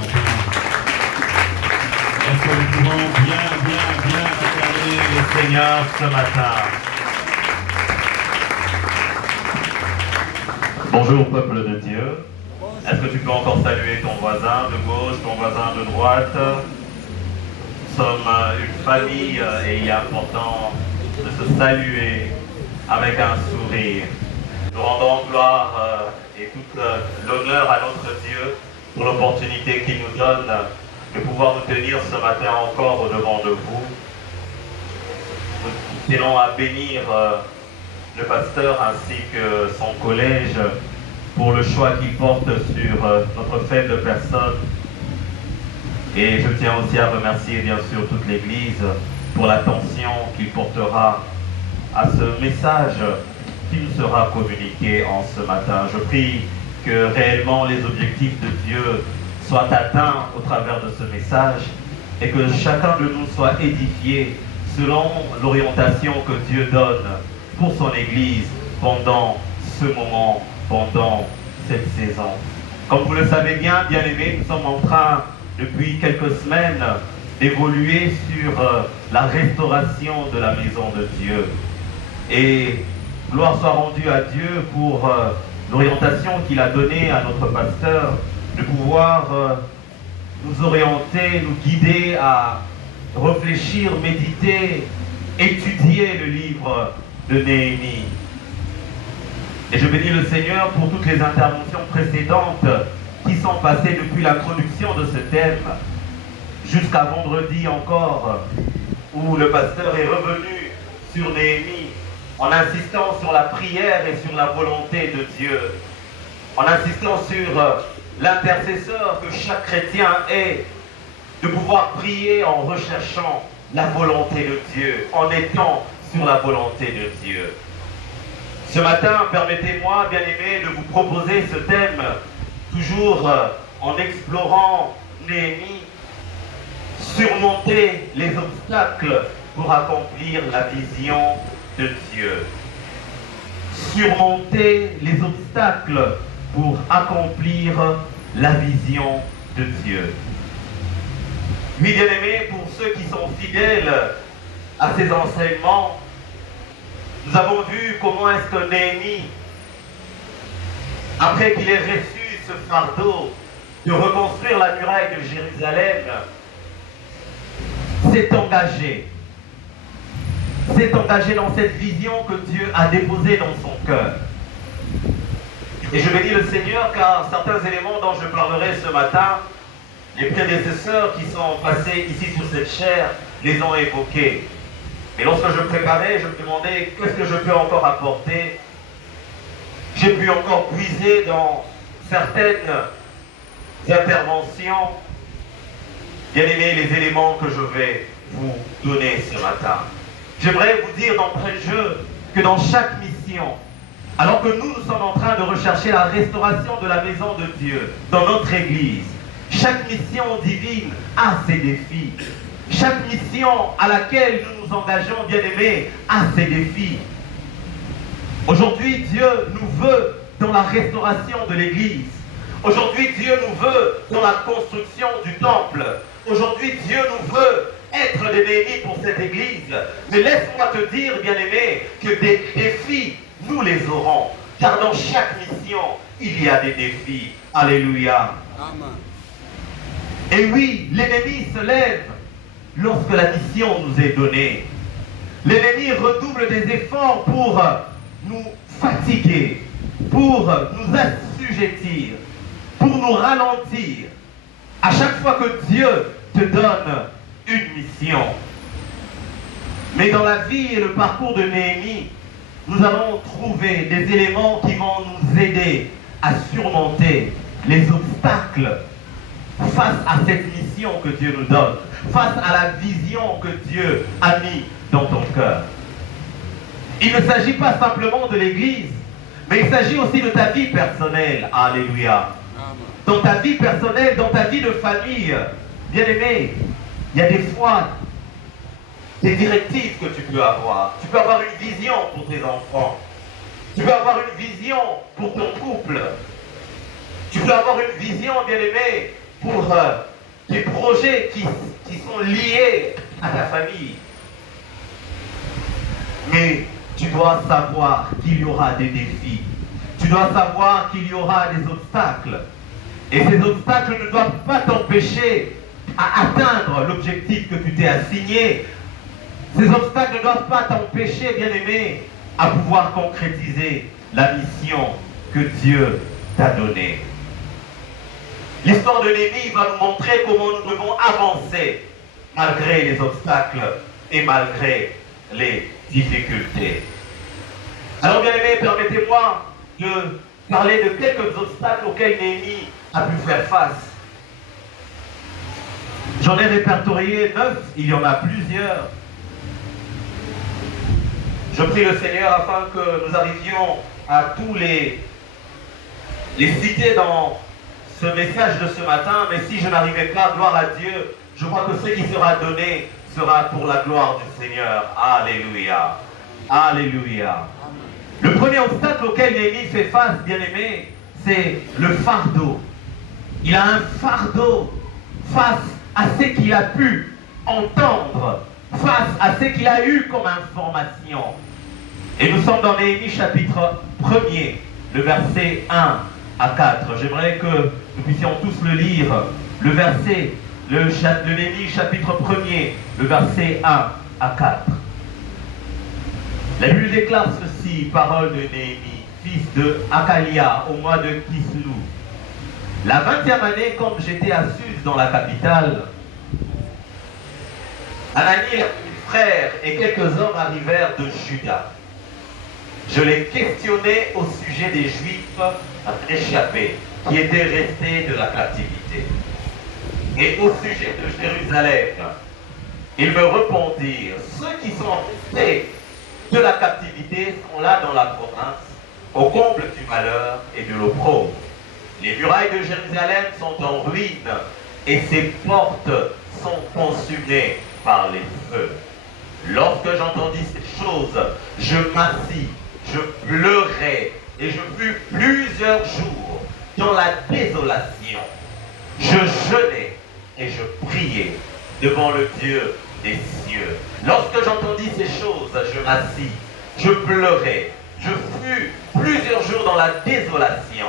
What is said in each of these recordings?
matin. Est-ce que nous pouvons bien acclamer le Seigneur ce matin? Bonjour peuple de Dieu. Est-ce que tu peux encore saluer ton voisin de gauche, ton voisin de droite? Nous sommes une famille et il est important de se saluer avec un sourire. Nous rendons gloire et toute l'honneur à notre Dieu pour l'opportunité qu'il nous donne de pouvoir nous tenir ce matin encore au-devant de vous. Nous tenons à bénir le pasteur ainsi que son collège pour le choix qu'il porte sur notre faible personne. Et je tiens aussi à remercier bien sûr toute l'Église pour l'attention qu'il portera à ce message qui nous sera communiqué en ce matin. Je prie que réellement les objectifs de Dieu soient atteints au travers de ce message et que chacun de nous soit édifié selon l'orientation que Dieu donne pour son Église pendant ce moment, pendant cette saison. Comme vous le savez bien, bien-aimés, nous sommes en train, depuis quelques semaines, d'évoluer sur la restauration de la maison de Dieu. Et gloire soit rendue à Dieu pour l'orientation qu'il a donnée à notre pasteur, de pouvoir nous orienter, nous guider à réfléchir, méditer, étudier le livre de Néhémie. Et je bénis le Seigneur pour toutes les interventions précédentes qui sont passées depuis l'introduction de ce thème jusqu'à vendredi encore, où le pasteur est revenu sur Néhémie en insistant sur la prière et sur la volonté de Dieu, en insistant sur l'intercesseur que chaque chrétien est, de pouvoir prier en recherchant la volonté de Dieu, en étant sur la volonté de Dieu. Ce matin, permettez-moi, bien-aimés, de vous proposer ce thème, toujours en explorant Néhémie, surmonter les obstacles pour accomplir la vision de Dieu. Surmonter les obstacles pour accomplir la vision de Dieu. Oui, bien-aimés, pour ceux qui sont fidèles à ces enseignements, nous avons vu comment est-ce que Néhémie, après qu'il ait reçu ce fardeau de reconstruire la muraille de Jérusalem, s'est engagé dans cette vision que Dieu a déposée dans son cœur. Et je bénis le Seigneur car certains éléments dont je parlerai ce matin, les prédécesseurs qui sont passés ici sur cette chaire les ont évoqués. Et lorsque je préparais, je me demandais qu'est-ce que je peux encore apporter. J'ai pu encore puiser dans certaines interventions, bien aimés, les éléments que je vais vous donner ce matin. J'aimerais vous dire d'entrée de jeu que dans chaque mission, alors que nous sommes en train de rechercher la restauration de la maison de Dieu dans notre Église, chaque mission divine a ses défis. Chaque mission à laquelle nous nous engageons, bien-aimés, a ses défis. Aujourd'hui, Dieu nous veut dans la restauration de l'Église. Aujourd'hui, Dieu nous veut dans la construction du temple. Aujourd'hui, Dieu nous veut être des Néhémies pour cette Église. Mais laisse-moi te dire, bien-aimé, que des défis, nous les aurons. Car dans chaque mission, il y a des défis. Alléluia. Amen. Et oui, l'ennemi se lève lorsque la mission nous est donnée. L'ennemi redouble des efforts pour nous fatiguer, pour nous assujettir, pour nous ralentir. À chaque fois que Dieu te donne une mission. Mais dans la vie et le parcours de Néhémie, nous allons trouver des éléments qui vont nous aider à surmonter les obstacles face à cette mission que Dieu nous donne, face à la vision que Dieu a mis dans ton cœur. Il ne s'agit pas simplement de l'Église, mais il s'agit aussi de ta vie personnelle. Alléluia. Dans ta vie personnelle, dans ta vie de famille, bien-aimé, il y a des fois des directives que tu peux avoir. Tu peux avoir une vision pour tes enfants. Tu peux avoir une vision pour ton couple. Tu peux avoir une vision, bien-aimé, pour des projets qui sont liés à ta famille. Mais tu dois savoir qu'il y aura des défis. Tu dois savoir qu'il y aura des obstacles. Et ces obstacles ne doivent pas t'empêcher à atteindre l'objectif que tu t'es assigné. Ces obstacles ne doivent pas t'empêcher, bien-aimé, à pouvoir concrétiser la mission que Dieu t'a donnée. L'histoire de Néhémie va nous montrer comment nous devons avancer malgré les obstacles et malgré les difficultés. Alors, bien-aimé, permettez-moi de parler de quelques obstacles auxquels Néhémie a pu faire face. J'en ai répertorié 9, il y en a plusieurs. Je prie le Seigneur afin que nous arrivions à tous les citer dans ce message de ce matin, mais si je n'arrivais pas, gloire à Dieu, je crois que ce qui sera donné sera pour la gloire du Seigneur. Alléluia. Alléluia. Le premier obstacle auquel Néhémie fait face, bien-aimé, c'est le fardeau. Il a un fardeau face à ce qu'il a pu entendre, face à ce qu'il a eu comme information. Et nous sommes dans Néhémie chapitre 1er, le verset 1 à 4. J'aimerais que nous puissions tous le lire. Le verset, le Néhémie chapitre 1er, le verset 1 à 4. La Bible déclare ceci, parole de Néhémie, fils de Hakalia, au mois de Kislou. La 20e année, comme j'étais à Suse dans la capitale, Anani, mon frère et quelques hommes arrivèrent de Juda. Je les questionnais au sujet des Juifs échappés qui étaient restés de la captivité. Et au sujet de Jérusalem, ils me répondirent, ceux qui sont restés de la captivité sont là dans la province, au comble du malheur et de l'opprobre. Les murailles de Jérusalem sont en ruine et ses portes sont consumées par les feux. Lorsque j'entendis ces choses, je m'assis, je pleurais et je fus plusieurs jours dans la désolation. Je jeûnais et je priais devant le Dieu des cieux. Lorsque j'entendis ces choses, je m'assis, je pleurais, je fus plusieurs jours dans la désolation.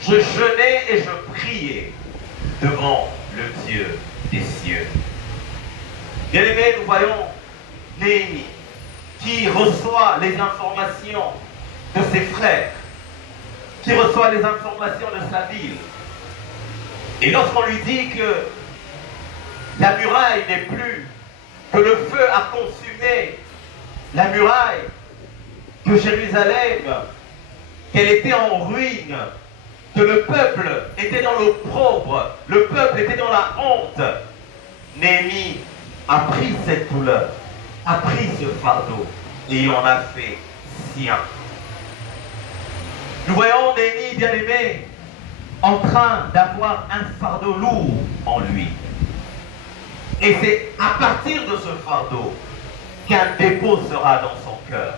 Je jeûnais et je priais devant le Dieu des cieux. Bien-aimés, nous voyons Néhémie qui reçoit les informations de ses frères, qui reçoit les informations de sa ville. Et lorsqu'on lui dit que la muraille n'est plus, que le feu a consumé la muraille de Jérusalem, qu'elle était en ruine, que le peuple était dans l'opprobre, le peuple était dans la honte, Néhémie a pris cette douleur, a pris ce fardeau et il en a fait sien. Nous voyons Néhémie, bien-aimé, en train d'avoir un fardeau lourd en lui. Et c'est à partir de ce fardeau qu'un dépôt sera dans son cœur,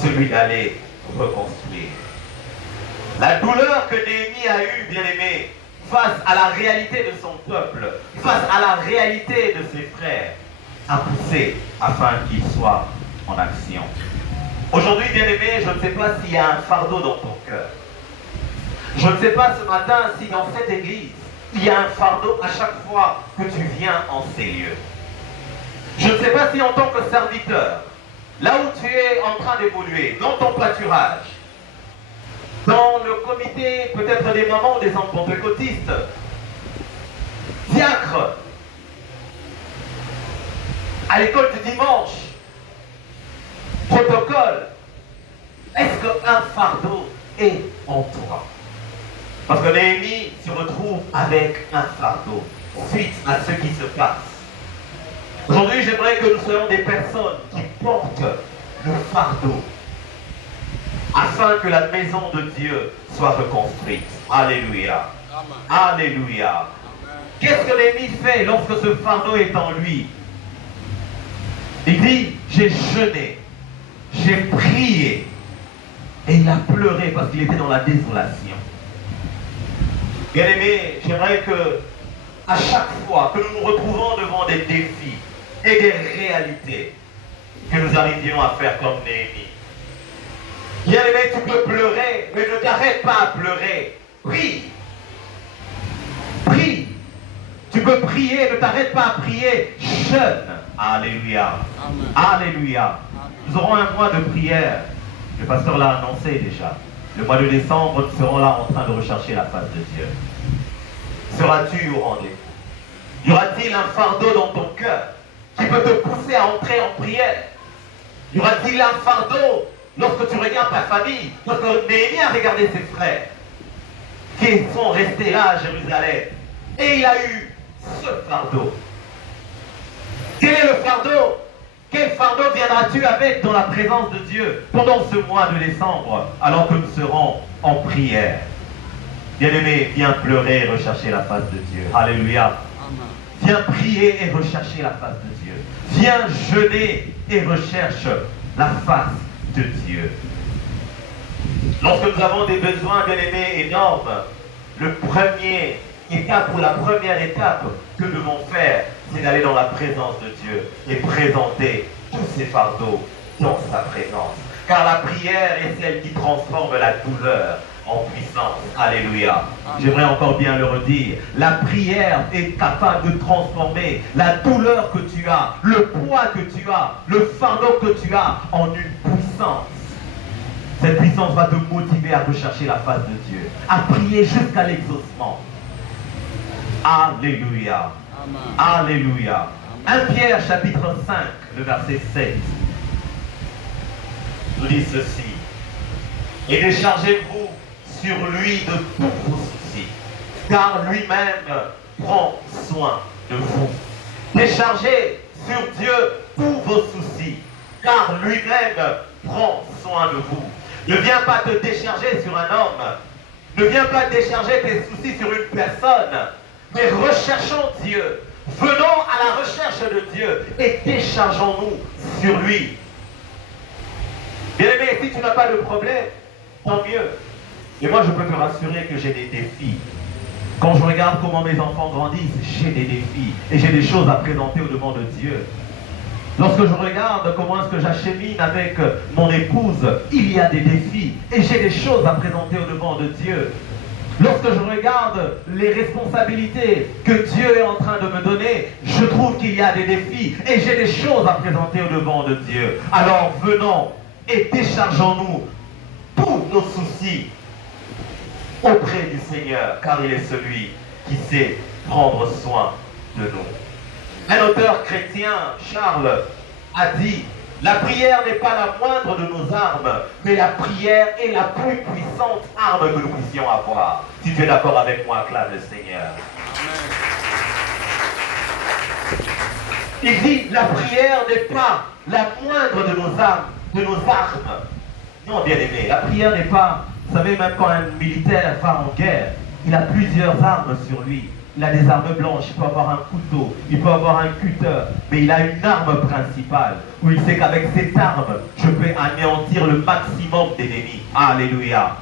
celui d'aller reconstruire. La douleur que Néhémie a eue, bien-aimé, face à la réalité de son peuple, face à la réalité de ses frères, a poussé afin qu'il soit en action. Aujourd'hui, bien-aimé, je ne sais pas s'il y a un fardeau dans ton cœur. Je ne sais pas ce matin si dans cette église, il y a un fardeau à chaque fois que tu viens en ces lieux. Je ne sais pas si en tant que serviteur, là où tu es en train d'évoluer, dans ton pâturage, dans le comité peut-être des mamans ou des enfants pentecôtistes, diacre, à l'école du dimanche, protocole, est-ce qu'un fardeau est en toi? Parce que Néhémie se retrouve avec un fardeau suite à ce qui se passe. Aujourd'hui, j'aimerais que nous soyons des personnes qui portent le fardeau afin que la maison de Dieu soit reconstruite. Alléluia. Amen. Alléluia. Qu'est-ce que Néhémie fait lorsque ce fardeau est en lui? Il dit, j'ai jeûné, j'ai prié, et il a pleuré parce qu'il était dans la désolation. Bien-aimé, j'aimerais que à chaque fois que nous nous retrouvons devant des défis et des réalités, que nous arrivions à faire comme Néhémie. Bien-aimé, tu peux pleurer, mais ne t'arrête pas à pleurer. Prie. Prie. Tu peux prier, ne t'arrête pas à prier. Jeûne. Alléluia. Amen. Alléluia. Nous aurons un mois de prière. Le pasteur l'a annoncé déjà. Le mois de décembre, nous serons là en train de rechercher la face de Dieu. Seras-tu au rendez-vous? Y aura-t-il un fardeau dans ton cœur qui peut te pousser à entrer en prière? Y aura-t-il un fardeau lorsque tu regardes ta famille, lorsque Néhémie a regardé ses frères qui sont restés là à Jérusalem et il a eu ce fardeau? Quel est le fardeau? Quel fardeau viendras-tu avec dans la présence de Dieu pendant ce mois de décembre alors que nous serons en prière? Bien-aimé, viens pleurer et rechercher la face de Dieu. Alléluia. Viens prier et rechercher la face de Dieu. Viens jeûner et recherche la face de Dieu. Lorsque nous avons des besoins, bien-aimés, énormes, le premier étape ou la première étape que nous devons faire, c'est d'aller dans la présence de Dieu et présenter tous ces fardeaux dans sa présence. Car la prière est celle qui transforme la douleur en puissance. Alléluia. J'aimerais encore bien le redire. La prière est capable de transformer la douleur que tu as, le poids que tu as, le fardeau que tu as en une puissance. Cette puissance va te motiver à rechercher la face de Dieu, à prier jusqu'à l'exaucement. Alléluia. Alléluia. 1 Pierre chapitre 5, le verset 7 nous dit ceci. Et déchargez-vous sur lui de tous vos soucis, car lui-même prend soin de vous. Déchargez sur Dieu tous vos soucis, car lui-même prend soin de vous. Ne viens pas te décharger sur un homme, ne viens pas décharger tes soucis sur une personne, mais recherchons Dieu. Venons à la recherche de Dieu et déchargeons-nous sur lui. Bien-aimé, si tu n'as pas de problème, tant mieux. Et moi, je peux te rassurer que j'ai des défis. Quand je regarde comment mes enfants grandissent, j'ai des défis et j'ai des choses à présenter au devant de Dieu. Lorsque je regarde comment est-ce que j'achemine avec mon épouse, il y a des défis et j'ai des choses à présenter au devant de Dieu. Lorsque je regarde les responsabilités que Dieu est en train de me donner, je trouve qu'il y a des défis et j'ai des choses à présenter au devant de Dieu. Alors venons et déchargeons-nous tous nos soucis auprès du Seigneur, car il est celui qui sait prendre soin de nous. Un auteur chrétien, Charles, a dit: la prière n'est pas la moindre de nos armes, mais la prière est la plus puissante arme que nous puissions avoir. Si tu es d'accord avec moi, acclame le Seigneur. Il dit: la prière n'est pas la moindre de nos armes, Non, bien aimé, la prière n'est pas... Vous savez, même quand un militaire va en guerre, il a plusieurs armes sur lui. Il a des armes blanches, il peut avoir un couteau, il peut avoir un cutter, mais il a une arme principale, où il sait qu'avec cette arme, je peux anéantir le maximum d'ennemis. Alléluia.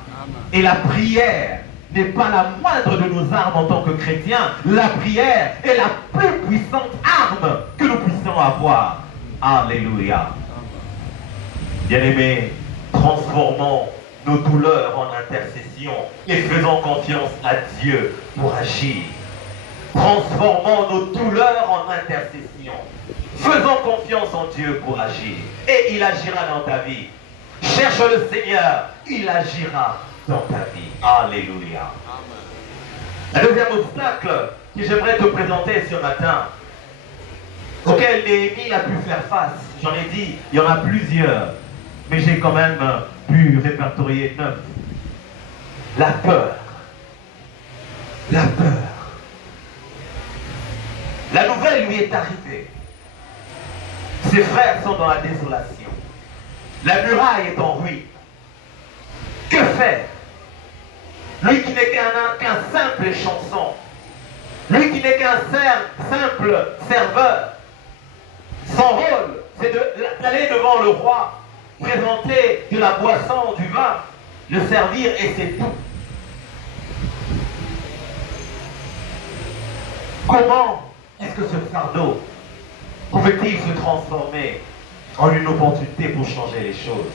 Et la prière n'est pas la moindre de nos armes en tant que chrétiens. La prière est la plus puissante arme que nous puissions avoir. Alléluia. Bien-aimés, transformons nos douleurs en intercession et faisons confiance à Dieu pour agir. Transformons nos douleurs en intercession. Faisons confiance en Dieu pour agir. Et il agira dans ta vie. Cherche le Seigneur, il agira dans ta vie. Alléluia. Le deuxième obstacle que j'aimerais te présenter ce matin, auquel Néhémie a pu faire face, j'en ai dit, il y en a plusieurs, mais j'ai quand même pu répertorier 9. La peur. La peur. La nouvelle lui est arrivée. Ses frères sont dans la désolation. La muraille est en ruine. Que faire? Lui qui n'est qu'un simple chanson. Lui qui n'est qu'un simple serveur. Son rôle, c'est d'aller devant le roi, présenter de la boisson, du vin, le servir et c'est tout. Comment est-ce que ce fardeau pouvait-il se transformer en une opportunité pour changer les choses?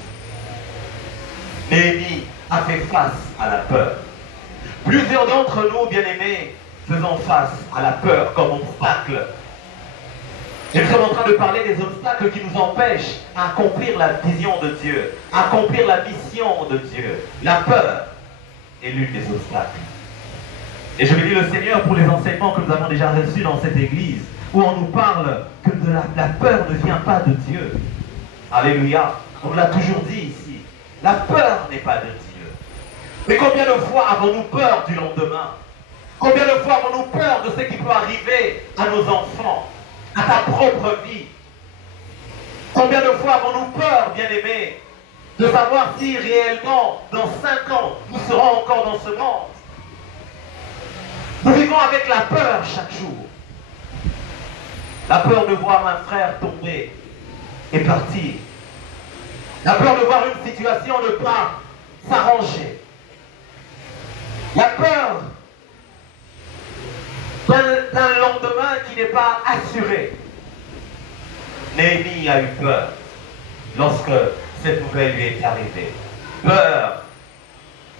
Néhémie a fait face à la peur. Plusieurs d'entre nous, bien-aimés, faisons face à la peur comme obstacle. Et nous sommes en train de parler des obstacles qui nous empêchent d'accomplir la vision de Dieu, accomplir la mission de Dieu. La peur est l'une des obstacles. Et je bénis le Seigneur pour les enseignements que nous avons déjà reçus dans cette église, où on nous parle que la peur ne vient pas de Dieu. Alléluia. On l'a toujours dit ici. La peur n'est pas de Dieu. Mais combien de fois avons-nous peur du lendemain? Combien de fois avons-nous peur de ce qui peut arriver à nos enfants, à ta propre vie? Combien de fois avons-nous peur, bien-aimés, de savoir si réellement, dans 5 ans, nous serons encore dans ce monde? Nous vivons avec la peur chaque jour. La peur de voir un frère tomber et partir. La peur de voir une situation ne pas s'arranger. La peur d'un lendemain qui n'est pas assuré. Néhémie a eu peur lorsque cette nouvelle lui est arrivée. Peur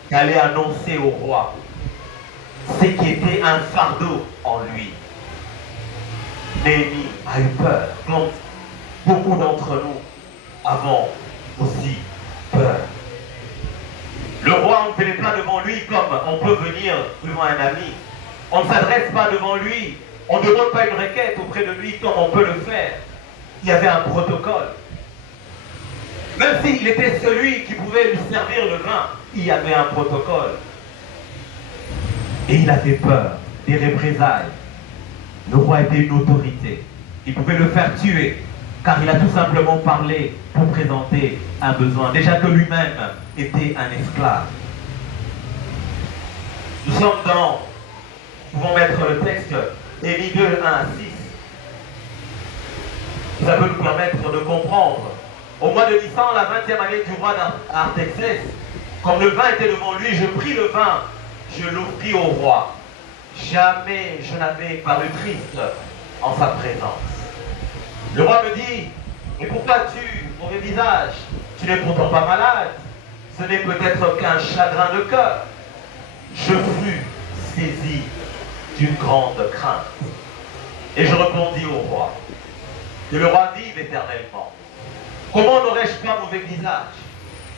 d'aller annoncer au roi ce qui était un fardeau en lui. Néhémie a eu peur, comme beaucoup d'entre nous avons aussi peur. Le roi, on ne venait pas devant lui comme on peut venir devant un ami. On ne s'adresse pas devant lui, on ne demande pas une requête auprès de lui comme on peut le faire. Il y avait un protocole. Même s'il était celui qui pouvait lui servir le vin, il y avait un protocole. Et il avait peur des représailles. Le roi était une autorité. Il pouvait le faire tuer, car il a tout simplement parlé pour présenter un besoin. Déjà que lui-même était un esclave. Nous sommes dans, nous pouvons mettre le texte, Élie 2, 1 à 6. Ça peut nous permettre de comprendre. Au mois de Nissan, la 20e année du roi d'Artaxès, comme le vin était devant lui, je pris le vin, je l'offris au roi. Jamais je n'avais paru triste en sa présence. Le roi me dit, mais pourquoi tu, mauvais visage, tu n'es pourtant pas malade, ce n'est peut-être qu'un chagrin de cœur. Je fus saisi d'une grande crainte. Et je répondis au roi, que le roi vive éternellement. Comment n'aurais-je pas mauvais visage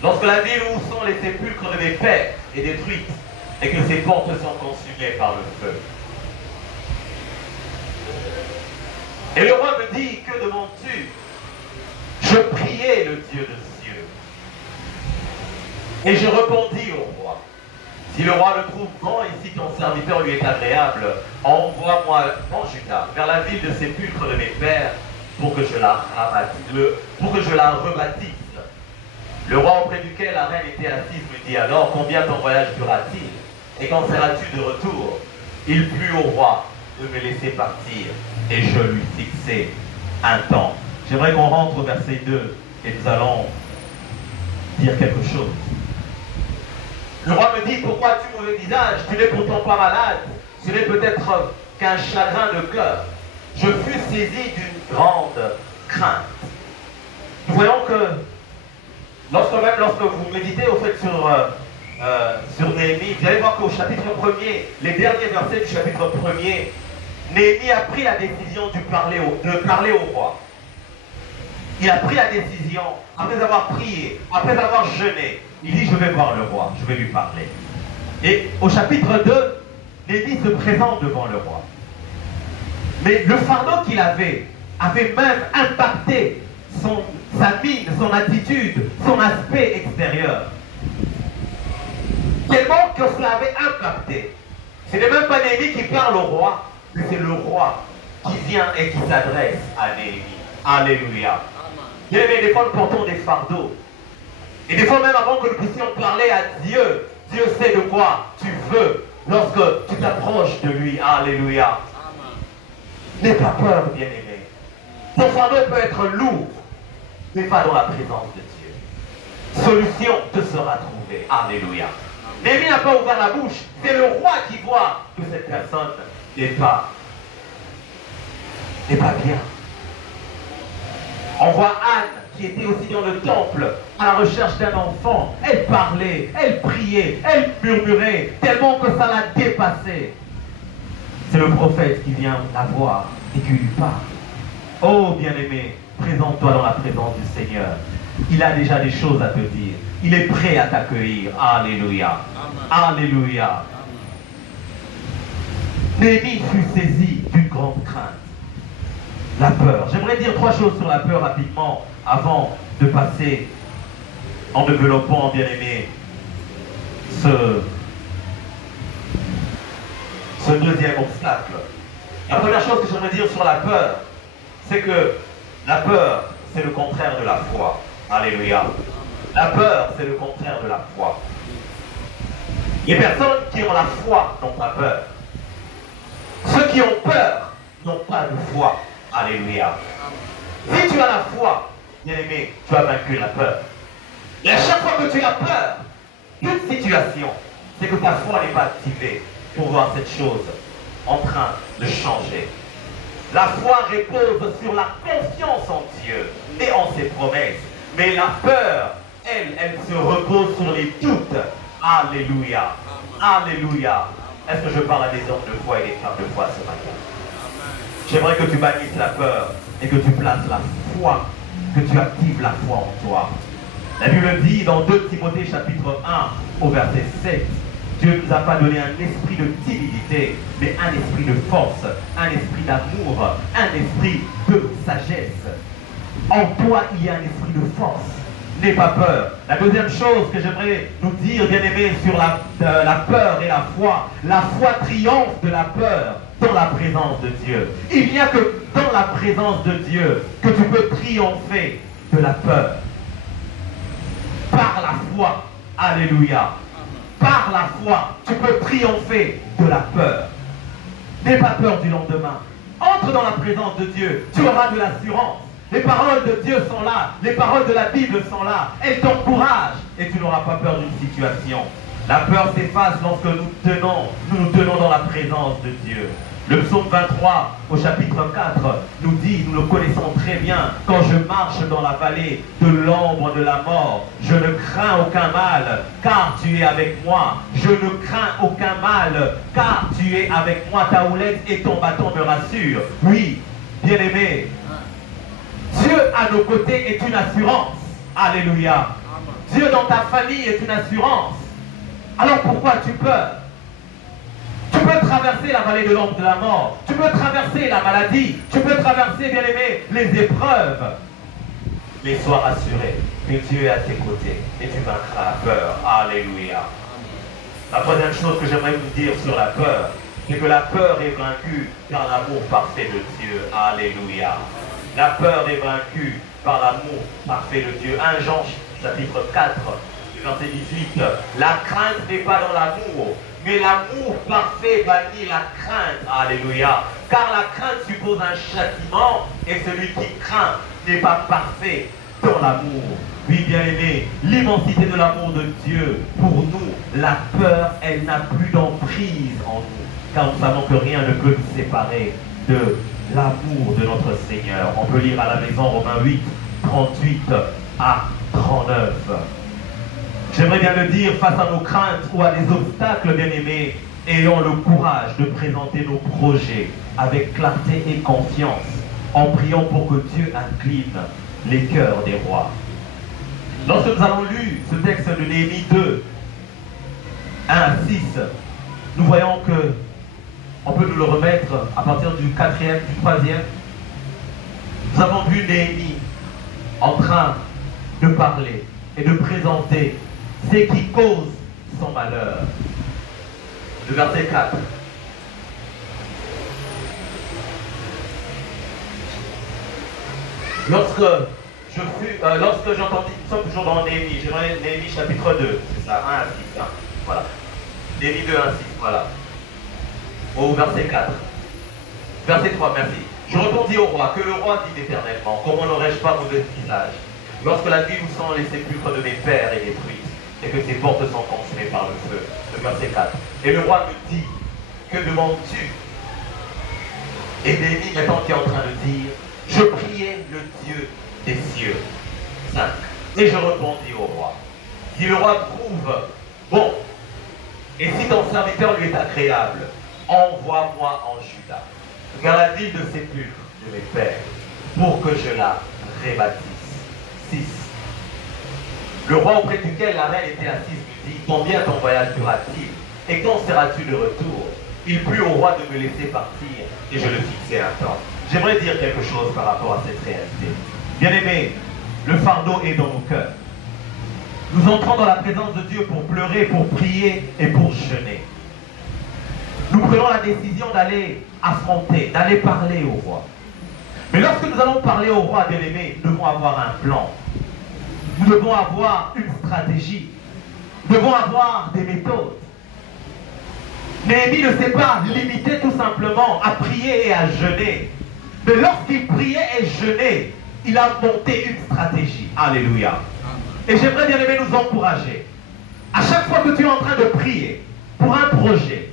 lorsque la ville où sont les sépulcres de mes pères est détruite et que ses portes sont consumées par le feu? Et le roi me dit, que demandes-tu? Je priai le Dieu de cieux. Et je répondis au roi, si le roi le trouve bon et si ton serviteur lui est agréable, envoie-moi en Juda, vers la ville de sépulcre de mes pères, pour que je la rebâtisse. Le roi auprès duquel la reine était assise me dit alors, combien ton voyage durera-t-il? Et quand seras-tu de retour? Il plut au roi de me laisser partir, et je lui fixai un temps. J'aimerais qu'on rentre au verset 2, et nous allons dire quelque chose. Le roi me dit, pourquoi as-tu mauvais visage? Tu n'es pourtant pas malade. Ce n'est peut-être qu'un chagrin de cœur. Je fus saisi d'une grande crainte. Nous voyons que lorsque vous méditez au fait sur Néhémie, vous allez voir qu'au chapitre 1er, les derniers versets du chapitre 1er, Néhémie a pris la décision de parler au roi. Il a pris la décision, après avoir prié, après avoir jeûné, il dit, je vais voir le roi, je vais lui parler. Et au chapitre 2, Néhémie se présente devant le roi. Mais le fardeau qu'il avait même impacté sa mine, son attitude, son aspect extérieur. Tellement que cela avait impacté. Ce n'est même pas Néhémie qui parle au roi, mais c'est le roi qui vient et qui s'adresse à Néhémie. Alléluia. Bien aimé, des fois nous portons des fardeaux. Et des fois même avant que nous puissions parler à Dieu, Dieu sait de quoi tu veux lorsque tu t'approches de lui. Alléluia. N'aie pas peur, bien-aimé. Ton fardeau peut être lourd, mais va dans la présence de Dieu. Solution te sera trouvée. Alléluia. Néhémie n'a pas ouvert la bouche. C'est le roi qui voit que cette personne n'est pas n'est pas bien. On voit Anne qui était aussi dans le temple à la recherche d'un enfant. Elle parlait, elle priait, elle murmurait tellement que ça l'a dépassée. C'est le prophète qui vient la voir et qui lui parle. Oh bien-aimé, présente-toi dans la présence du Seigneur. Il a déjà des choses à te dire. Il est prêt à t'accueillir. Alléluia. Amen. Alléluia. Néhémie fut saisi d'une grande crainte. La peur. J'aimerais dire 3 choses sur la peur rapidement avant de passer en développant, bien-aimé, ce deuxième obstacle. La première chose que j'aimerais dire sur la peur, c'est que la peur, c'est le contraire de la foi. Alléluia. La peur, c'est le contraire de la foi. Les personnes qui ont la foi n'ont pas peur. Ceux qui ont peur n'ont pas de foi. Alléluia. Si tu as la foi, bien-aimé, tu as vaincu la peur. Et à chaque fois que tu as peur d'une situation, c'est que ta foi n'est pas activée pour voir cette chose en train de changer. La foi repose sur la confiance en Dieu et en ses promesses. Mais la peur, elle se repose sur les doutes. Alléluia. Alléluia. Est-ce que je parle à des hommes de foi et des femmes de foi ce matin? J'aimerais que tu bannisses la peur et que tu places la foi, que tu actives la foi en toi. La Bible dit dans 2 Timothée chapitre 1 au verset 7, Dieu ne nous a pas donné un esprit de timidité, mais un esprit de force, un esprit d'amour, un esprit de sagesse. En toi, il y a un esprit de force. N'aie pas peur. La deuxième chose que j'aimerais nous dire, bien-aimés, sur la peur et la foi triomphe de la peur dans la présence de Dieu. Il n'y a que dans la présence de Dieu que tu peux triompher de la peur. Par la foi. Alléluia. Par la foi, tu peux triompher de la peur. N'aie pas peur du lendemain. Entre dans la présence de Dieu. Tu auras de l'assurance. Les paroles de Dieu sont là. Les paroles de la Bible sont là. Elles t'encouragent. Et tu n'auras pas peur d'une situation. La peur s'efface lorsque nous nous tenons dans la présence de Dieu. Le psaume 23 au chapitre 4 nous dit, nous le connaissons très bien, quand je marche dans la vallée de l'ombre de la mort, je ne crains aucun mal, car tu es avec moi. Je ne crains aucun mal, car tu es avec moi. Ta houlette et ton bâton me rassurent. Oui, bien-aimé, Dieu à nos côtés est une assurance. Alléluia. Dieu dans ta famille est une assurance. Alors pourquoi as-tu peur? Tu peux traverser la vallée de l'ombre de la mort. Tu peux traverser la maladie. Tu peux traverser, bien aimé, les épreuves. Mais sois rassuré que Dieu est à tes côtés et tu vaincras la peur. Alléluia. La troisième chose que j'aimerais vous dire sur la peur, c'est que la peur est vaincue par l'amour parfait de Dieu. Alléluia. La peur est vaincue par l'amour parfait de Dieu. 1 Jean chapitre 4, verset 18. La crainte n'est pas dans l'amour, mais l'amour parfait bannit la crainte. Alléluia. Car la crainte suppose un châtiment et celui qui craint n'est pas parfait dans l'amour. Oui, bien aimé, l'immensité de l'amour de Dieu pour nous, la peur, elle n'a plus d'emprise en nous. Car nous savons que rien ne peut nous séparer de l'amour de notre Seigneur. On peut lire à la maison Romains 8, 38 à 39. J'aimerais bien le dire, face à nos craintes ou à des obstacles, bien-aimés, ayons le courage de présenter nos projets avec clarté et confiance, en priant pour que Dieu incline les cœurs des rois. Lorsque nous avons lu ce texte de Néhémie 2, 1 à 6, nous voyons que on peut nous le remettre à partir du 4e, du 3e. Nous avons vu Néhémie en train de parler et de présenter ce qui cause son malheur. Le verset 4. Lorsque j'entendis, nous sommes toujours dans Néhémie, j'aimerais Néhémie chapitre 2, c'est ça, 1 à 6, hein, voilà. Néhémie 2, 1 à 6, voilà. Au verset 4. Verset 3, merci. Je répondis au roi, que le roi dit éternellement, comment n'aurais-je pas mauvais visage, lorsque la ville où sont les sépulcres de mes pères est détruite, et que ses portes sont consumées par le feu. Le verset 4. Et le roi me dit, que demandes-tu? Et Néhémie maintenant qui est en train de dire, je priais le Dieu des cieux. 5. Et je répondis au roi. Si le roi trouve, bon, et si ton serviteur lui est agréable, envoie-moi en Juda, vers la ville de sépulcre de mes pères, pour que je la rebâtisse. 6. Le roi auprès duquel la reine était assise lui dit, combien ton voyage durera-t-il et quand seras-tu de retour? Il plut au roi de me laisser partir et je le fixai un temps. J'aimerais dire quelque chose par rapport à cette réalité. Bien-aimés, le fardeau est dans nos cœurs. Nous entrons dans la présence de Dieu pour pleurer, pour prier et pour jeûner. Nous prenons la décision d'aller affronter, d'aller parler au roi. Mais lorsque nous allons parler au roi, bien-aimés, nous devons avoir un plan. Nous devons avoir une stratégie. Nous devons avoir des méthodes. Néhémie ne s'est pas limité tout simplement à prier et à jeûner. Mais lorsqu'il priait et jeûnait, il a monté une stratégie. Alléluia. Et j'aimerais bien aimer nous encourager. À chaque fois que tu es en train de prier pour un projet,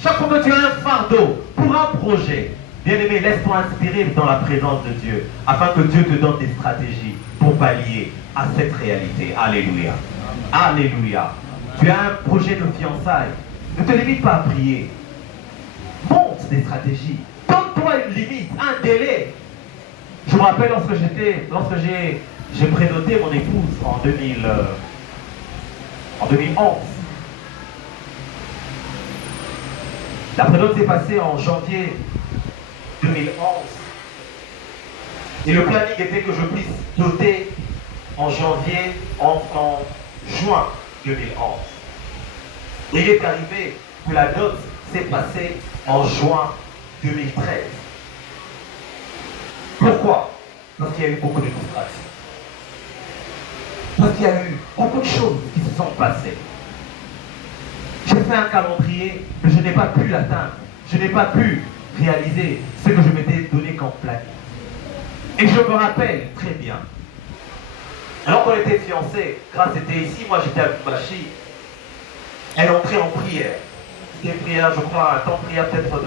chaque fois que tu as un fardeau pour un projet, bien aimé, laisse-toi inspirer dans la présence de Dieu, afin que Dieu te donne des stratégies pour pallier à cette réalité. Alléluia. Alléluia. Tu as un projet de fiançailles. Ne te limite pas à prier. Monte des stratégies. Donne-toi une limite, un délai. Je me rappelle lorsque j'ai prénoté mon épouse en 2011. La prénote s'est passée en janvier 2011. Et le planning était que je puisse noter en janvier, en juin 2011. Et il est arrivé que la dot s'est passée en juin 2013. Pourquoi? Parce qu'il y a eu beaucoup de distractions. Parce qu'il y a eu beaucoup de choses qui se sont passées. J'ai fait un calendrier, mais je n'ai pas pu l'atteindre. Je n'ai pas pu réaliser ce que je m'étais donné comme planning. Et je me rappelle très bien. Alors qu'on était fiancés, grâce était ici, moi j'étais à Boubachi, elle entrait en prière. C'était une prière, je crois, un temps de prière peut-être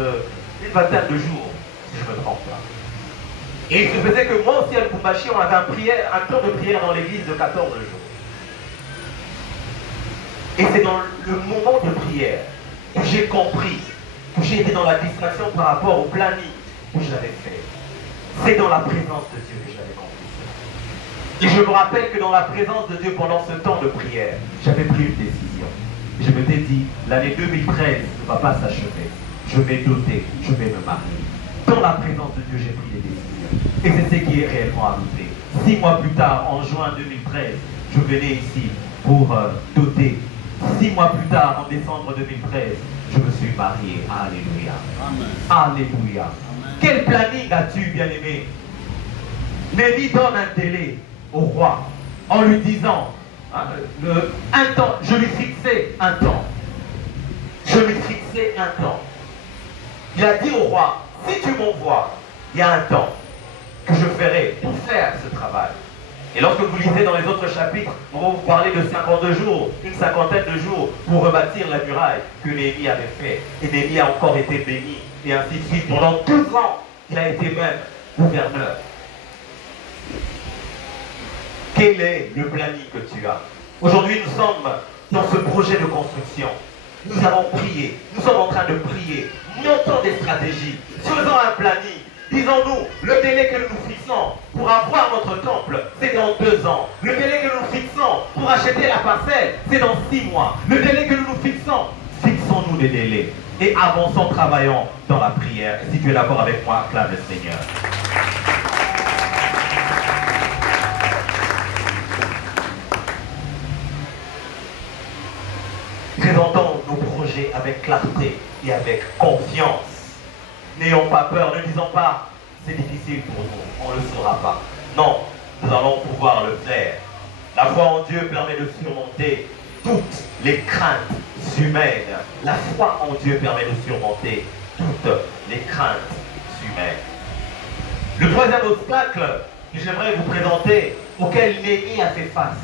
d'une vingtaine de jours, si je ne me trompe pas. Et il se faisait que moi aussi à Lubumbashi, on avait un temps de prière dans l'église de 14 jours. Et c'est dans le moment de prière que j'ai compris, que j'ai été dans la distraction par rapport au planning que j'avais fait. C'est dans la présence de Dieu que j'avais compris ça. Et je me rappelle que dans la présence de Dieu, pendant ce temps de prière, j'avais pris une décision. Je me suis dit, l'année 2013 ne va pas s'achever. Je vais doter, je vais me marier. Dans la présence de Dieu, j'ai pris des décisions. Et c'est ce qui est réellement arrivé. 6 mois plus tard, en juin 2013, je venais ici pour doter. 6 mois plus tard, en décembre 2013, je me suis marié. Alléluia. Amen. Alléluia. Amen. Quel planning as-tu, bien-aimé? Néhémie donne un délai au roi en lui disant, un temps, je lui fixais un temps. Je lui fixais un temps. Il a dit au roi, si tu m'envoies, il y a un temps que je ferai pour faire ce travail. Et lorsque vous lisez dans les autres chapitres, on va vous parler de 52 jours, une cinquantaine de jours pour rebâtir la muraille que Néhémie avait fait. Et Néhémie a encore été béni, et ainsi de suite. Pendant 12 ans, il a été même gouverneur. Quel est le planning que tu as? Aujourd'hui, nous sommes dans ce projet de construction. Nous avons prié, nous sommes en train de prier, montons des stratégies, faisons un planning. Disons-nous, le délai que nous fixons pour avoir notre temple, c'est dans 2 ans. Le délai que nous fixons pour acheter la parcelle, c'est dans 6 mois. Le délai que nous fixons, fixons-nous des délais et avançons, travaillons dans la prière. Si tu es d'accord avec moi, acclame le Seigneur. Présentons nos projets avec clarté et avec confiance. N'ayons pas peur, ne disons pas c'est difficile pour nous, on ne le saura pas. Non, nous allons pouvoir le faire. La foi en Dieu permet de surmonter toutes les craintes humaines. La foi en Dieu permet de surmonter toutes les craintes humaines. Le troisième obstacle que j'aimerais vous présenter, auquel Néhémie a fait face.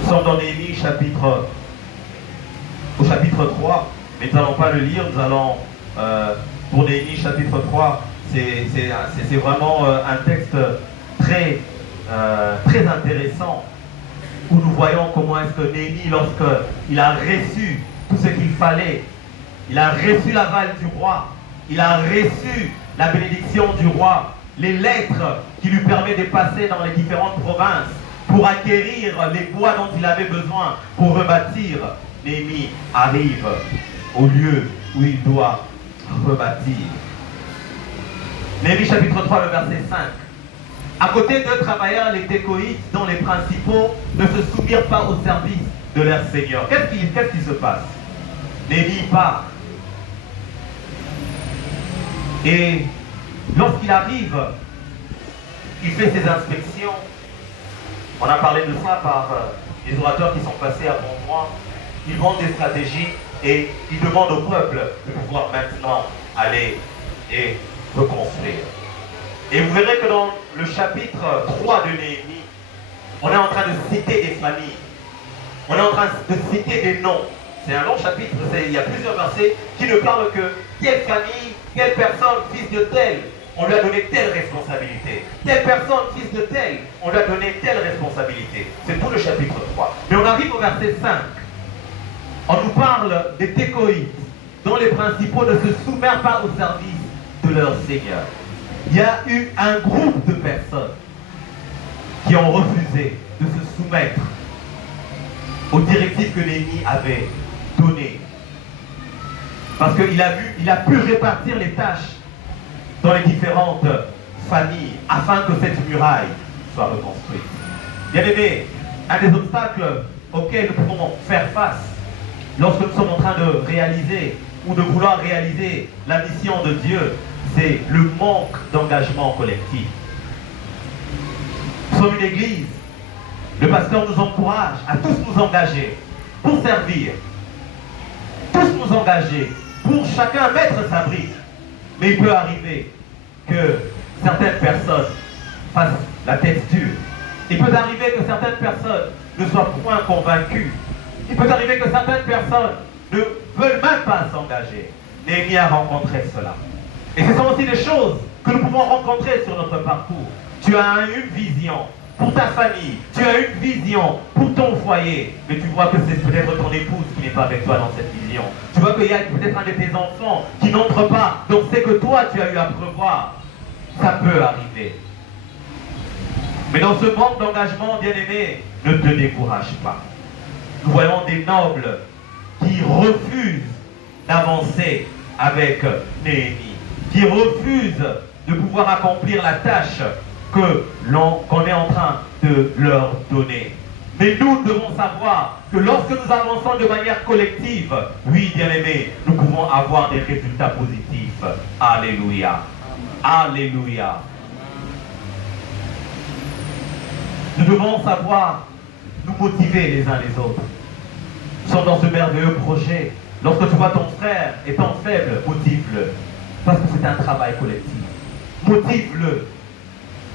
Nous sommes dans Néhémie au chapitre 3, mais nous n'allons pas le lire, nous allons pour Néhémie chapitre 3, c'est vraiment un texte très, très intéressant, où nous voyons comment est-ce que Néhémie, lorsqu'il a reçu tout ce qu'il fallait, il a reçu l'aval du roi, il a reçu la bénédiction du roi, les lettres qui lui permettent de passer dans les différentes provinces pour acquérir les bois dont il avait besoin pour rebâtir. Néhémie arrive au lieu où il doit rebâtir. Néhémie chapitre 3, le verset 5. À côté d'eux travaillèrent les Técoïtes, dont les principaux ne se soumirent pas au service de leur Seigneur. Qu'est-ce qui se passe? Néhémie part. Et lorsqu'il arrive, il fait ses inspections. On a parlé de ça par les orateurs qui sont passés avant moi. Ils vendent des stratégies et ils demandent au peuple de pouvoir maintenant aller et reconstruire. Et vous verrez que dans le chapitre 3 de Néhémie, on est en train de citer des familles. On est en train de citer des noms. C'est un long chapitre, il y a plusieurs versets qui ne parlent que quelle famille, quelle personne, fils de tel, on lui a donné telle responsabilité. Telle personne, fils de tel, on lui a donné telle responsabilité. C'est tout le chapitre 3. Mais on arrive au verset 5. On nous parle des Técoïtes, dont les principaux ne se soumettent pas au service de leur Seigneur. Il y a eu un groupe de personnes qui ont refusé de se soumettre aux directives que Néhémie avait données. Parce qu'il a pu répartir les tâches dans les différentes familles afin que cette muraille soit reconstruite. Bien aimé, un des obstacles auxquels nous pouvons faire face lorsque nous sommes en train de réaliser ou de vouloir réaliser la mission de Dieu, c'est le manque d'engagement collectif. Nous sommes une église. Le pasteur nous encourage à tous nous engager pour servir. Tous nous engager pour chacun mettre sa brique. Mais il peut arriver que certaines personnes fassent la tête dure. Il peut arriver que certaines personnes ne soient point convaincues. Il peut arriver que certaines personnes ne veulent même pas s'engager. Néhémie a rencontré cela. Et ce sont aussi des choses que nous pouvons rencontrer sur notre parcours. Tu as une vision pour ta famille, tu as une vision pour ton foyer, mais tu vois que c'est peut-être ton épouse qui n'est pas avec toi dans cette vision. Tu vois qu'il y a peut-être un de tes enfants qui n'entre pas, donc c'est que toi tu as eu à prévoir. Ça peut arriver. Mais dans ce manque d'engagement, bien-aimé, ne te décourage pas. Nous voyons des nobles qui refusent d'avancer avec Néhémie, qui refusent de pouvoir accomplir la tâche qu'on est en train de leur donner. Mais nous devons savoir que lorsque nous avançons de manière collective, oui, bien-aimés, nous pouvons avoir des résultats positifs. Alléluia. Alléluia. Nous devons savoir nous motiver les uns les autres. Nous sommes dans ce merveilleux projet. Lorsque tu vois ton frère étant faible, motive-le. Parce que c'est un travail collectif. Motive-le.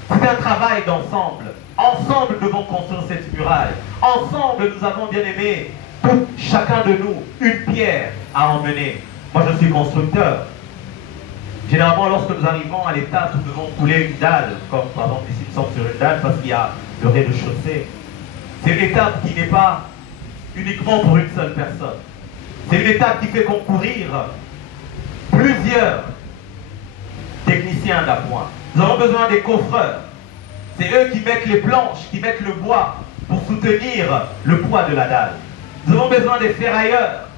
C'est un travail d'ensemble. Ensemble, nous devons construire cette muraille. Ensemble, nous avons, bien aimé, tout, chacun de nous, une pierre à emmener. Moi, je suis constructeur. Généralement, lorsque nous arrivons à l'étape où nous devons couler une dalle, comme par exemple ici, nous sommes sur une dalle parce qu'il y a le rez-de-chaussée, c'est une étape qui n'est pas uniquement pour une seule personne. C'est une étape qui fait concourir plusieurs techniciens d'appoint. Nous avons besoin des coffreurs. C'est eux qui mettent les planches, qui mettent le bois pour soutenir le poids de la dalle. Nous avons besoin des ferrailleurs.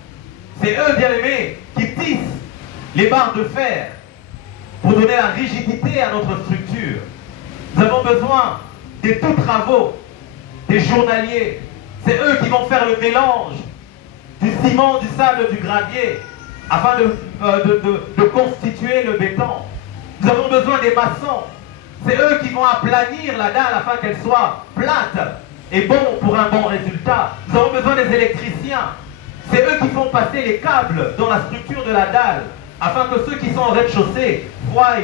C'est eux, bien aimés, qui tissent les barres de fer pour donner la rigidité à notre structure. Nous avons besoin des tout travaux, des journaliers. C'est eux qui vont faire le mélange du ciment, du sable, du gravier afin de constituer le béton. Nous avons besoin des maçons. C'est eux qui vont aplanir la dalle afin qu'elle soit plate et bon pour un bon résultat. Nous avons besoin des électriciens. C'est eux qui font passer les câbles dans la structure de la dalle afin que ceux qui sont au rez-de-chaussée voient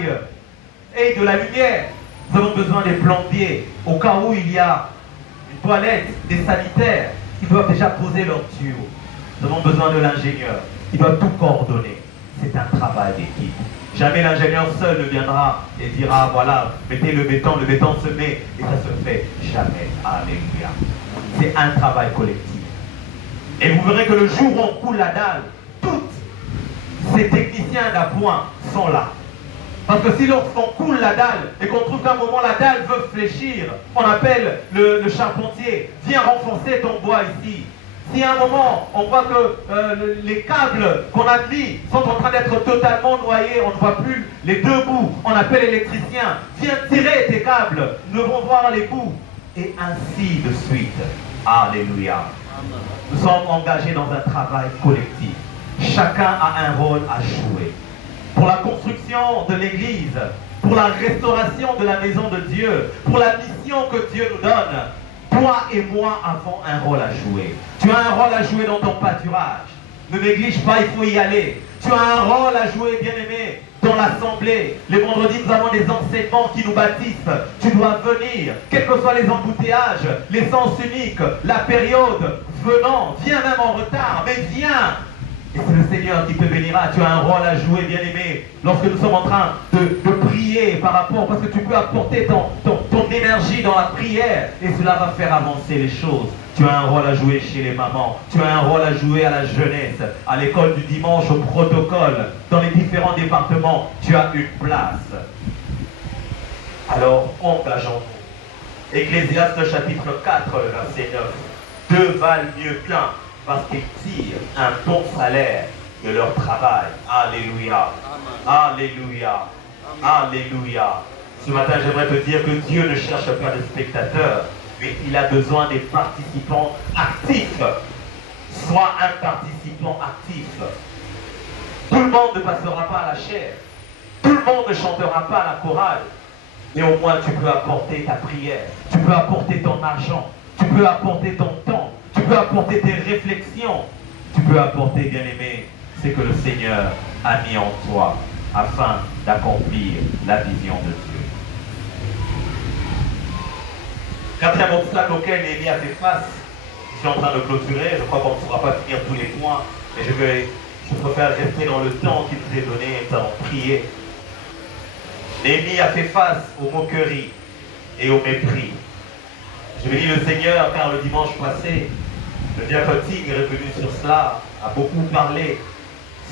et de la lumière. Nous avons besoin des plombiers au cas où il y a une toilette, des sanitaires qui doivent déjà poser leurs tuyaux. Nous avons besoin de l'ingénieur qui doit tout coordonner. C'est un travail d'équipe. Jamais l'ingénieur seul ne viendra et dira, voilà, mettez le béton se met et ça se fait. Jamais. Alléluia. C'est un travail collectif. Et vous verrez que le jour où on coule la dalle, tous ces techniciens d'appoint sont là. Parce que si lorsqu'on coule la dalle et qu'on trouve qu'à un moment la dalle veut fléchir, on appelle le charpentier, viens renforcer ton bois ici. Si à un moment on voit que les câbles qu'on a mis sont en train d'être totalement noyés, on ne voit plus les deux bouts, on appelle l'électricien, viens tirer tes câbles, nous devons voir les bouts. Et ainsi de suite. Alléluia. Nous sommes engagés dans un travail collectif. Chacun a un rôle à jouer. Pour la construction de l'église, pour la restauration de la maison de Dieu, pour la mission que Dieu nous donne, toi et moi avons un rôle à jouer. Tu as un rôle à jouer dans ton pâturage. Ne néglige pas, il faut y aller. Tu as un rôle à jouer, bien-aimé, dans l'assemblée. Les vendredis, nous avons des enseignements qui nous baptisent. Tu dois venir, quels que soient les embouteillages, les sens uniques, la période, venant, viens même en retard, mais viens. Et c'est le Seigneur qui te bénira. Tu as un rôle à jouer, bien-aimé, lorsque nous sommes en train de prier par rapport, parce que tu peux apporter ton énergie dans la prière et cela va faire avancer les choses. Tu as un rôle à jouer chez les mamans, tu as un rôle à jouer à la jeunesse, à l'école du dimanche, au protocole, dans les différents départements, tu as une place. Alors, engageons-nous. Ecclésiaste chapitre 4, verset 9. Deux valent mieux qu'un, parce qu'ils tirent un bon salaire de leur travail. Alléluia. Alléluia. Alléluia. Ce matin, j'aimerais te dire que Dieu ne cherche pas de spectateurs, mais il a besoin des participants actifs. Sois un participant actif. Tout le monde ne passera pas à la chair. Tout le monde ne chantera pas à la chorale. Mais au moins, tu peux apporter ta prière. Tu peux apporter ton argent. Tu peux apporter ton temps. Tu peux apporter tes réflexions. Tu peux apporter, bien-aimé, ce que le Seigneur a mis en toi afin d'accomplir la vision de Dieu. Quatrième obstacle auquel Néhémie a fait face, je suis en train de clôturer, je crois qu'on ne pourra pas finir tous les points, mais je préfère rester dans le temps qu'il nous est donné et en prier. Néhémie a fait face aux moqueries et au mépris. Je bénis le Seigneur car le dimanche passé, le diacre Ting est revenu sur cela, a beaucoup parlé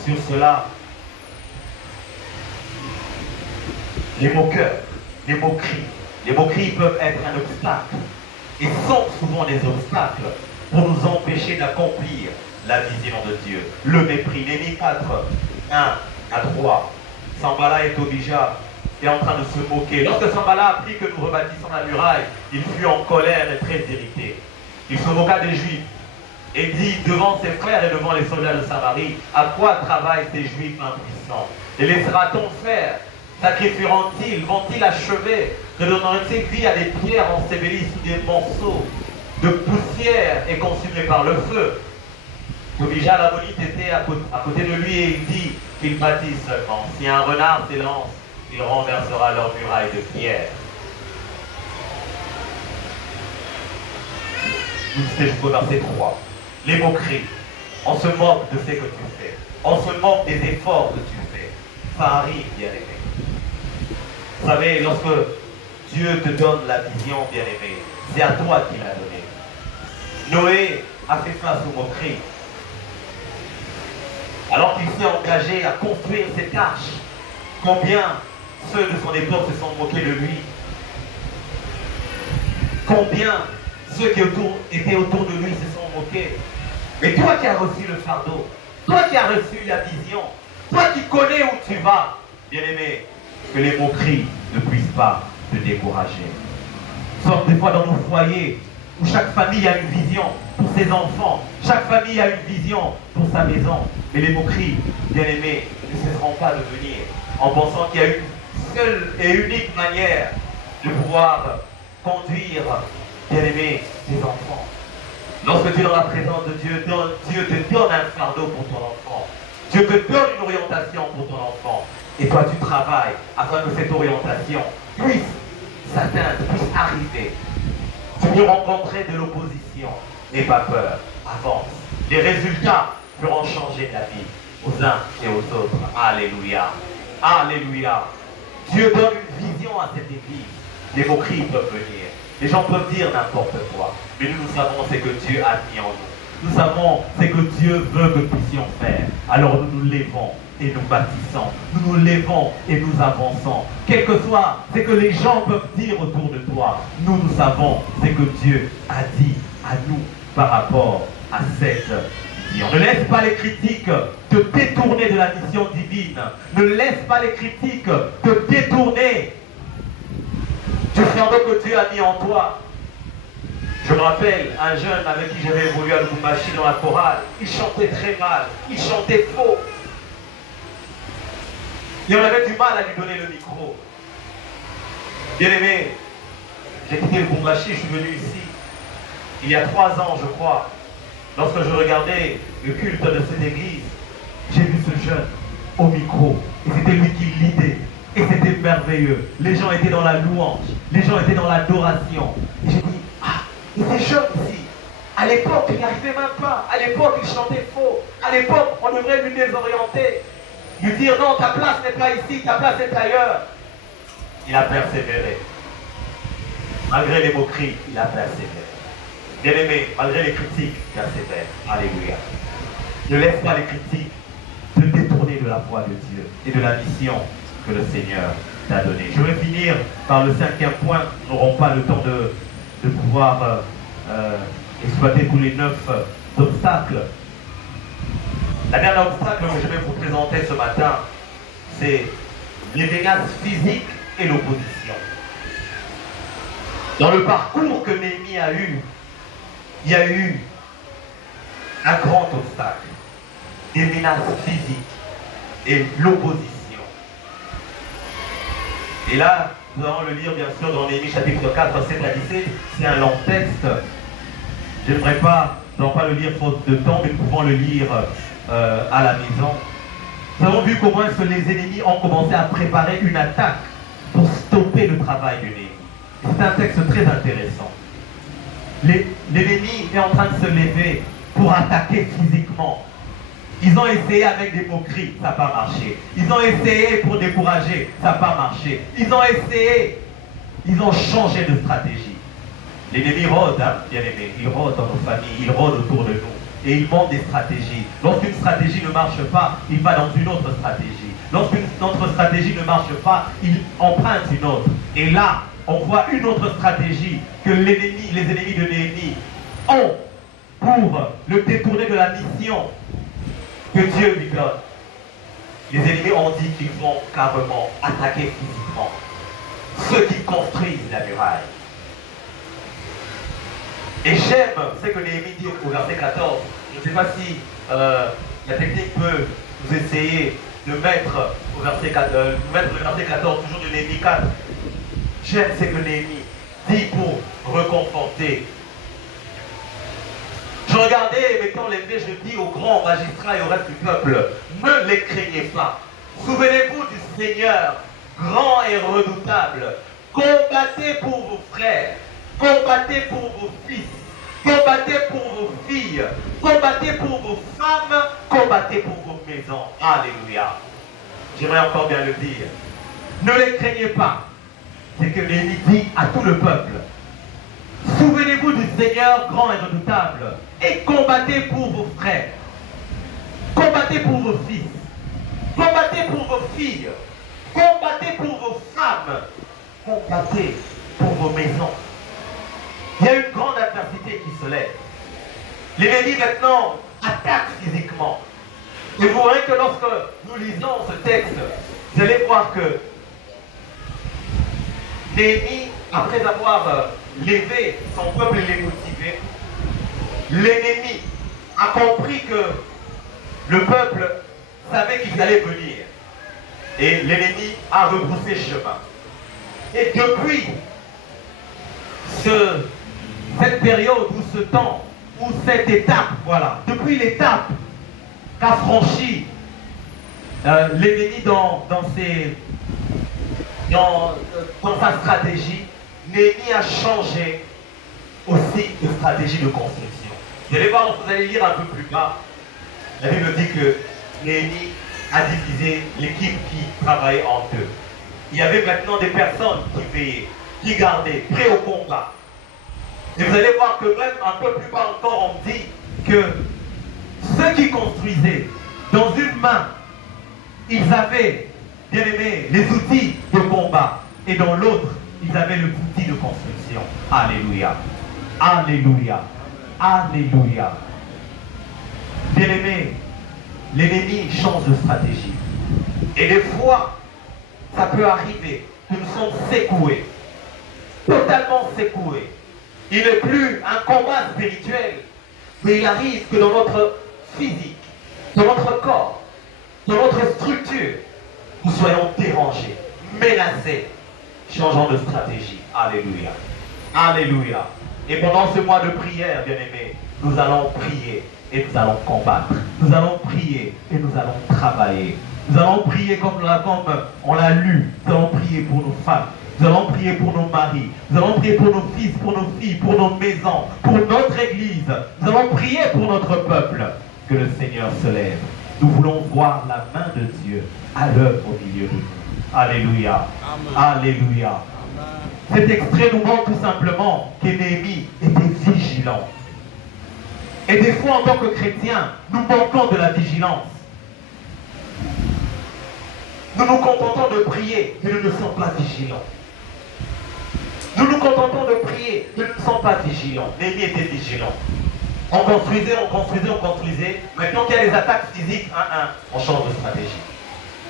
sur cela. Les moqueurs, les moqueries. Les moqueries peuvent être un obstacle et sont souvent des obstacles pour nous empêcher d'accomplir la vision de Dieu. Le mépris. Néhémie 4, 1 à 3. Sanballat et Tobija est en train de se moquer. Lorsque Sanballat apprit que nous rebâtissons la muraille, il fut en colère et très irrité. Il se moqua des Juifs et dit devant ses frères et devant les soldats de Samarie, à quoi travaillent ces Juifs impuissants? Les laissera-t-on faire? Sacrifieront-ils? Vont-ils achever? Redonneront-ils vie à des pierres ensevelies sous des morceaux de poussière et consumées par le feu? Tobija l'Ammonite était à côté de lui et il dit qu'il bâtisse seulement. Si un renard s'élance, il renversera leur muraille de pierre. C'est jusqu'au verset 3. Les moqueries. On se moque de ce que tu fais. On se moque des efforts que tu fais. Ça arrive, bien-aimé. Vous savez, lorsque Dieu te donne la vision, bien-aimé, c'est à toi qu'il l'a donné. Noé a fait face aux moqueries. Alors qu'il s'est engagé à construire cette arche, combien ceux de son époque se sont moqués de lui? Combien ceux qui étaient autour de lui se sont moqués? Mais toi qui as reçu le fardeau, toi qui as reçu la vision, toi qui connais où tu vas, bien-aimé, que les moqueries ne puissent pas te décourager. Sauf des fois dans nos foyers où chaque famille a une vision pour ses enfants, chaque famille a une vision pour sa maison. Mais les moqueries, bien-aimés, ne cesseront pas de venir en pensant qu'il y a une seule et unique manière de pouvoir conduire, bien-aimés, tes enfants. Lorsque tu es dans la présence de Dieu, Dieu te donne un fardeau pour ton enfant. Dieu te donne une orientation pour ton enfant. Et toi, tu travailles afin que cette orientation puisse s'atteindre, puisse arriver. Tu peux rencontrer de l'opposition. N'aie pas peur, avance. Les résultats feront changer ta vie aux uns et aux autres. Alléluia. Alléluia. Dieu donne une vision à cette église. Les moqueries peuvent venir. Les gens peuvent dire n'importe quoi. Mais nous savons ce que Dieu a mis en nous. Nous savons ce que Dieu veut que nous puissions faire. Alors nous nous levons et nous bâtissons. Nous nous levons et nous avançons. Quel que soit ce que les gens peuvent dire autour de toi, nous savons ce que Dieu a dit à nous par rapport à cette vision. Ne laisse pas les critiques te détourner de la mission divine. Ne laisse pas les critiques te détourner du flambeau que Dieu a mis en toi. Je me rappelle un jeune avec qui j'avais évolué à Lubumbashi dans la chorale. Il chantait très mal, il chantait faux. Et on avait du mal à lui donner le micro. Bien aimé, j'ai quitté Lubumbashi, je suis venu ici il y a 3 ans, je crois. Lorsque je regardais le culte de cette église, j'ai vu ce jeune au micro. Et c'était lui qui lidait. Et c'était merveilleux. Les gens étaient dans la louange. Les gens étaient dans l'adoration. Et j'ai dit, ah, il était jeune ici. À l'époque, il n'y arrivait même pas. À l'époque, il chantait faux. À l'époque, on devrait lui désorienter. Lui dire, non, ta place n'est pas ici, ta place est ailleurs. Il a persévéré. Malgré les moqueries, il a persévéré. Bien aimé, malgré les critiques, persévère. Alléluia. Ne laisse pas les critiques te détourner de la voie de Dieu et de la mission que le Seigneur t'a donnée. Je vais finir par le 5e point. Nous n'aurons pas le temps de pouvoir exploiter tous les 9 obstacles. La dernière obstacle que je vais vous présenter ce matin, c'est les menaces physiques et l'opposition. Dans le parcours que Néhémie a eu, il y a eu un grand obstacle, des menaces physiques et l'opposition. Et là, nous allons le lire bien sûr dans Néhémie chapitre 4, 7 à 17. C'est un long texte. Je n'aimerais pas, nous n'allons pas le lire faute de temps, mais nous pouvons le lire à la maison. Nous avons vu comment est-ce que les ennemis ont commencé à préparer une attaque pour stopper le travail de Néhémie. C'est un texte très intéressant. L'ennemi est en train de se lever pour attaquer physiquement. Ils ont essayé avec des moqueries, ça n'a pas marché. Ils ont essayé pour décourager, ça n'a pas marché. Ils ont essayé, ils ont changé de stratégie. L'ennemi rôde, hein, bien aimé, il rôde dans nos familles, il rôde autour de nous. Et il monte des stratégies. Lorsqu'une stratégie ne marche pas, il va dans une autre stratégie. Lorsqu'une autre stratégie ne marche pas, il emprunte une autre. Et là, on voit une autre stratégie que les ennemis de Néhémie ont pour le détourner de la mission que Dieu lui donne. Les ennemis ont dit qu'ils vont carrément attaquer physiquement ceux qui construisent la muraille. Et j'aime ce que Néhémie dit au verset 14. Je ne sais pas si la technique peut nous essayer de mettre au verset 14, mettre le verset 14 toujours de Néhémie 4. J'aime ce que Néhémie dit pour reconforter. Je regardais, mettant les pieds, je dis aux grands magistrats et au reste du peuple, ne les craignez pas. Souvenez-vous du Seigneur, grand et redoutable. Combattez pour vos frères, combattez pour vos fils, combattez pour vos filles, combattez pour vos femmes, combattez pour vos maisons. Alléluia. J'aimerais encore bien le dire. Ne les craignez pas. C'est que Néhémie dit à tout le peuple. Souvenez-vous du Seigneur grand et redoutable et combattez pour vos frères, combattez pour vos fils, combattez pour vos filles, combattez pour vos femmes, combattez pour vos maisons. Il y a une grande adversité qui se lève. L'ennemi maintenant attaque physiquement. Et vous verrez que lorsque nous lisons ce texte, vous allez voir que Néhémie, après avoir levé son peuple et les motivé, l'ennemi a compris que le peuple savait qu'ils allaient venir. Et l'ennemi a rebroussé chemin. Et depuis cette période ou ce temps, ou cette étape, voilà, depuis l'étape qu'a franchi l'ennemi dans sa stratégie, Néhémie a changé aussi de stratégie de construction. Vous allez voir, lorsque vous allez lire un peu plus bas, la Bible dit que Néhémie a divisé l'équipe qui travaillait en deux. Il y avait maintenant des personnes qui veillaient, qui gardaient, prêts au combat. Et vous allez voir que même un peu plus bas encore, on dit que ceux qui construisaient, dans une main, ils avaient, bien aimé, les outils de combat. Et dans l'autre, ils avaient le outil de construction. Alléluia. Alléluia. Alléluia. Bien aimé, l'ennemi change de stratégie. Et des fois, ça peut arriver que nous sommes secoués. Totalement secoués. Il n'est plus un combat spirituel. Mais il arrive que dans notre physique, dans notre corps, dans notre structure, nous soyons dérangés, menacés, changeant de stratégie. Alléluia. Alléluia. Et pendant ce mois de prière, bien-aimés, nous allons prier et nous allons combattre. Nous allons prier et nous allons travailler. Nous allons prier comme on l'a lu. Nous allons prier pour nos femmes. Nous allons prier pour nos maris. Nous allons prier pour nos fils, pour nos filles, pour nos maisons, pour notre église. Nous allons prier pour notre peuple. Que le Seigneur se lève. Nous voulons voir la main de Dieu à l'œuvre au milieu de nous. Alléluia. Amen. Alléluia. Amen. Cet extrait nous montre tout simplement que Néhémie était vigilant. Et des fois, en tant que chrétiens, nous manquons de la vigilance. Nous nous contentons de prier, mais nous ne sommes pas vigilants. Nous nous contentons de prier, mais nous ne sommes pas vigilants. Néhémie était vigilant. On construisait, on construisait, on construisait. Maintenant qu'il y a des attaques physiques, on change de stratégie.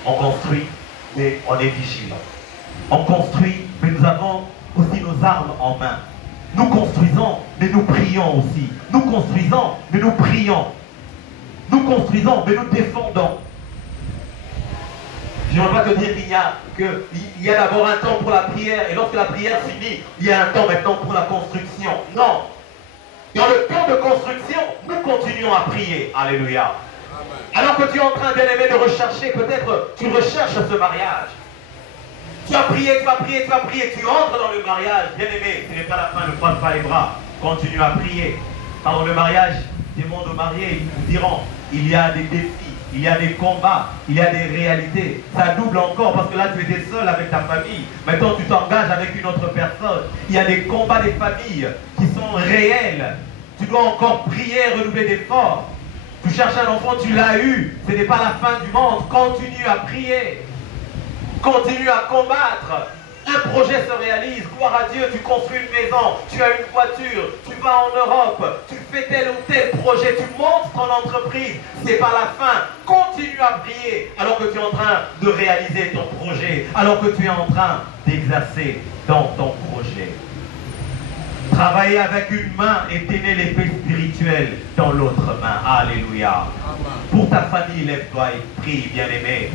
On construit, mais on est vigilant. On construit, mais nous avons aussi nos armes en main. Nous construisons, mais nous prions aussi. Nous construisons, mais nous prions. Nous construisons, mais nous défendons. Je ne veux pas te dire qu'il y a d'abord un temps pour la prière, et lorsque la prière finit, il y a un temps maintenant pour la construction. Non. Dans le temps de construction, nous continuons à prier. Alléluia. Amen. Alors que tu es en train, bien aimé, de rechercher, peut-être tu recherches ce mariage. Tu as prié, tu as prié, tu as prié, tu entres dans le mariage. Bien aimé, ce n'est pas la fin, ne croise pas les bras. Continue à prier. Dans le mariage, des mondes mariés, ils vous diront, il y a des défis. Il y a des combats, il y a des réalités. Ça double encore parce que là tu étais seul avec ta famille. Maintenant tu t'engages avec une autre personne. Il y a des combats des familles qui sont réels. Tu dois encore prier, renouveler d'efforts. Tu cherches un enfant, tu l'as eu. Ce n'est pas la fin du monde. Continue à prier. Continue à combattre. Un projet se réalise, gloire à Dieu, tu construis une maison, tu as une voiture, tu vas en Europe, tu fais tel ou tel projet, tu montes ton entreprise, c'est pas la fin. Continue à prier alors que tu es en train de réaliser ton projet, alors que tu es en train d'exercer dans ton projet. Travailler avec une main et tenir l'épée spirituelle dans l'autre main. Alléluia. Pour ta famille, lève-toi et prie, bien-aimé.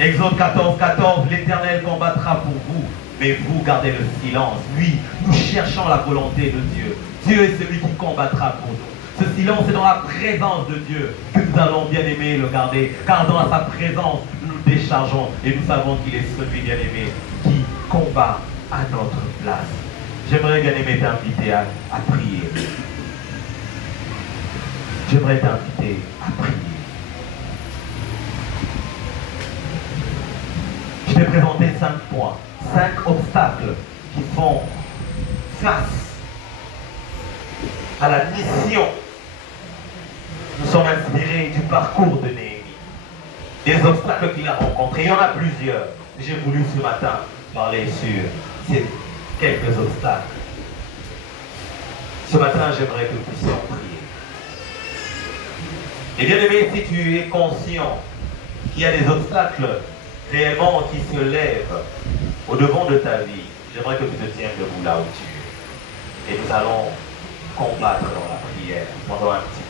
Exode 14, 14, l'Éternel combattra pour vous, mais vous gardez le silence. Oui, nous cherchons la volonté de Dieu. Dieu est celui qui combattra pour nous. Ce silence est dans la présence de Dieu que nous allons bien aimer le garder, car dans sa présence, nous nous déchargeons et nous savons qu'il est celui bien aimé qui combat à notre place. J'aimerais bien aimer t'inviter à prier. J'aimerais t'inviter à prier. Je vais présenter 5 points, 5 obstacles qui font face à la mission. Nous sommes inspirés du parcours de Néhémie, des obstacles qu'il a rencontrés. Il y en a plusieurs. J'ai voulu ce matin parler sur ces quelques obstacles. Ce matin, j'aimerais que nous puissions prier. Et bien aimé, si tu es conscient qu'il y a des obstacles réellement qui se lèvent au devant de ta vie, j'aimerais que tu te tiennes debout là où tu es. Et nous allons combattre dans la prière pendant un petit